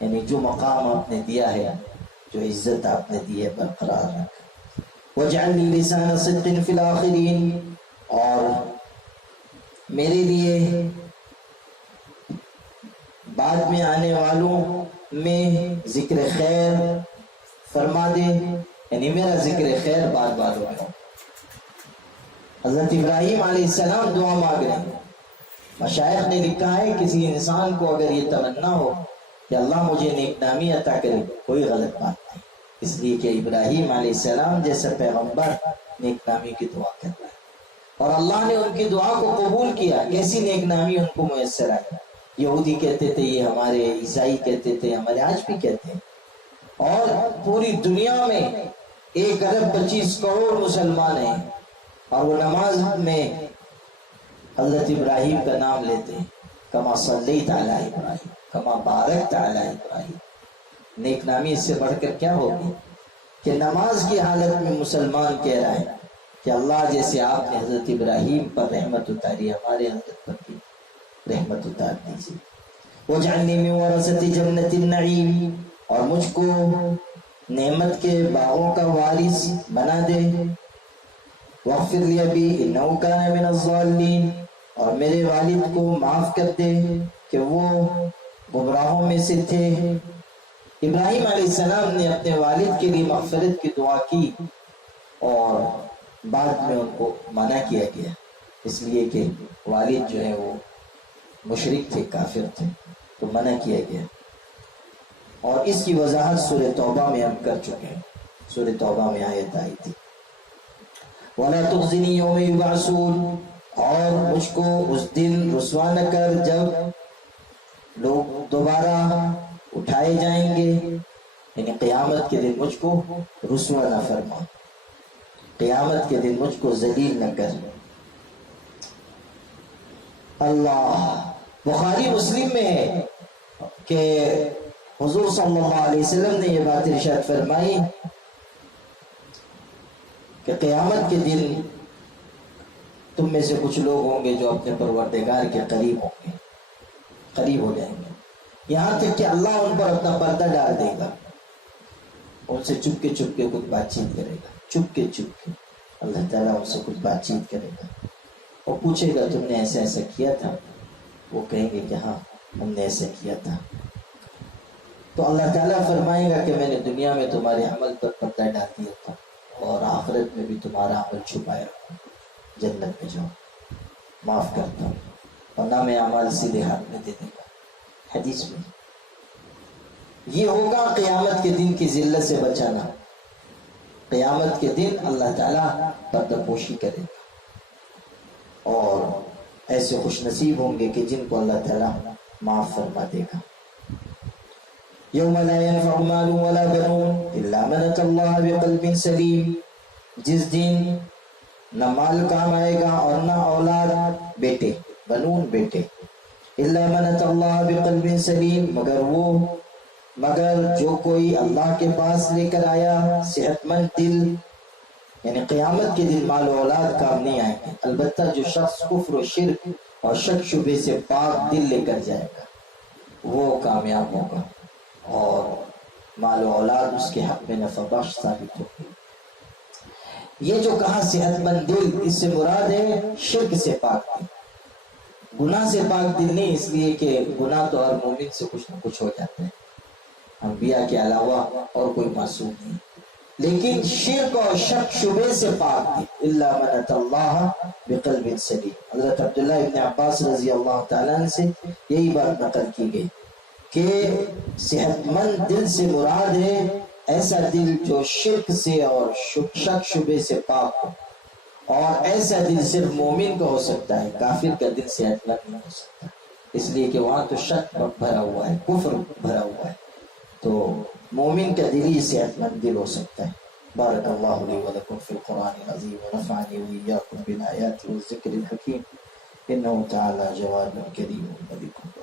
یعنی جو مقام آپ نے دیا ہے، جو عزت آپ نے دی ہے، برقرار رکھ۔ وَاجْعَلْنِي لِسَانَ صِدْقٍ فِي الْآخِرِينَ، اور میرے لیے بعد میں آنے والوں میں ذکر خیر فرما دے، یعنی میرا ذکر خیر بعد والوں میں ہو۔ حضرت ابراہیم علیہ السلام دعا مانگ رہے ہیں۔ مشائخ نے لکھا ہے کسی انسان کو اگر یہ تمنا ہو کہ اللہ مجھے نیک نامی عطا کرے، کوئی غلط بات نہیں، اس لیے کہ ابراہیم علیہ السلام جیسا پیغمبر نیک نامی کی دعا کر رہا ہے اور اللہ نے ان کی دعا کو قبول کیا۔ کیسی نیک نامی ان کو میسر آئی۔ یہودی کہتے تھے یہ ہمارے، عیسائی کہتے تھے ہمارے، آج بھی کہتے ہیں، اور پوری دنیا میں 1.25 کروڑ مسلمان ہیں اور وہ نماز میں حضرت ابراہیم کا نام لیتے ہیں، کما صلیت علی ابراہیم کما بارکت علی ابراہیم۔ نیک نامی اس سے بڑھ کر کیا ہوگی کہ نماز کی حالت میں مسلمان کہہ رہا ہے کہ اللہ جیسے آپ نے حضرت ابراہیم پر رحمت اتاری، ہمارے حضرت پر بھی رحمت اتار دیجیے۔ وَاجْعَلْنِي مِن وَرَثَةِ جَنَّةِ النَّعِيمِ، اور مجھ کو نعمت کے باغوں کا وارث بنا دے۔ وَاغْفِرْ لِأَبِي إِنَّهُ كَانَ مِنَ الضَّالِّينَ، اور میرے والد کو معاف کر دے کہ وہ گمراہوں میں سے تھے۔ ابراہیم علیہ السلام نے اپنے والد کے لیے مغفرت کی دعا کی اور بعد میں ان کو منع کیا گیا، اس لیے کہ والد جو ہے وہ مشرک تھے، کافر تھے، تو منع کیا گیا۔ اور اس کی وضاحت سورہ توبہ میں ہم کر چکے ہیں، سورہ توبہ میں آیت آئی تھی وَلَا تُخْزِنِي يَوْمَ يُبْعَثُونَ، اور مجھ کو اس دن رسوا نہ کر جب لوگ دوبارہ اٹھائے جائیں گے، یعنی قیامت کے دن مجھ کو رسوا نہ فرما، قیامت کے دن مجھ کو ذلیل نہ کر۔ اللہ، بخاری مسلم میں ہے کہ حضور صلی اللہ علیہ وسلم نے یہ بات ارشاد فرمائی کہ قیامت کے دن تم میں سے کچھ لوگ ہوں گے جو اپنے پروردگار کے قریب ہوں گے، قریب ہو جائیں گے، یہاں تک کہ اللہ ان پر اپنا پردہ ڈال دے گا، ان سے چپ کے کچھ بات چیت کرے گا، چپ کے اللہ تعالیٰ ان سے کچھ بات چیت کرے گا اور پوچھے گا تم نے ایسا ایسا کیا تھا؟ وہ کہیں گے کہ ہاں ہم نے ایسا کیا تھا۔ تو اللہ تعالیٰ فرمائے گا کہ میں نے دنیا میں تمہارے عمل پر پردہ ڈال دیا تھا اور آخرت میں بھی تمہارا عمل چھپائے رکھا، جنت میں جاؤ، معاف کرتا ہوں، اور نام اعمال سیدھے ہاتھ میں دے دے گا۔ حدیث میں یہ ہوگا قیامت کے دن کی ذلت سے بچانا۔ قیامت کے دن اللہ تعالیٰ پردہ پوشی کرے گا اور ایسے خوش نصیب ہوں گے کہ جن کو اللہ تعالیٰ معاف فرما دے گا۔ یوم لا ينفع مال ولا بنون الا من اتى الله بقلب سلیم، جس دن نہ مال کام آئے گا اور نہ اولاد، بیٹے، بنون بیٹے، الا من اتى الله بقلب سلیم، مگر جو کوئی اللہ کے پاس لے کر آیا صحت مند دل، یعنی قیامت کے دن مال و اولاد کام نہیں آئیں گے، البتہ جو شخص کفر و شرک اور شک شبے سے پاک دل لے کر جائے گا وہ کامیاب ہوگا اور مال و اولاد اس کے حق میں نفع بخش ثابت ہوگی۔ یہ جو کہا صحت مند دل، اس سے مراد ہے شرک سے پاک دل، گناہ سے پاک دل نہیں، اس لیے کہ گناہ تو ہر مومن سے کچھ نہ کچھ ہو جاتا ہے، انبیاء کے علاوہ اور کوئی معصوم نہیں، لیکن شرک اور شک شبے سے پاک دل، الا من اتى الله بقلب سلیم۔ حضرت عبداللہ ابن عباس رضی اللہ تعالیٰ عنہ سے یہی بات نقل کی گئی کہ صحت مند دل سے مراد ہے ایسا دل جو شرک سے اور شک شبے سے پاک ہو اور ایسا دل صرف مومن کا ہو سکتا ہے، کافر کا دل صحت مند نہیں ہو سکتا، اس لیے کہ وہاں تو شک بھرا ہوا ہے، کفر بھرا ہوا ہے، تو مومن کا دل ہی صحت مند دل ہو سکتا ہے۔ بارک اللہ لی ولکم فی القرآن العظیم ونفعنی وإیاکم بالآیات والذکر الحکیم، انہ تعالی جواد کریم ملک۔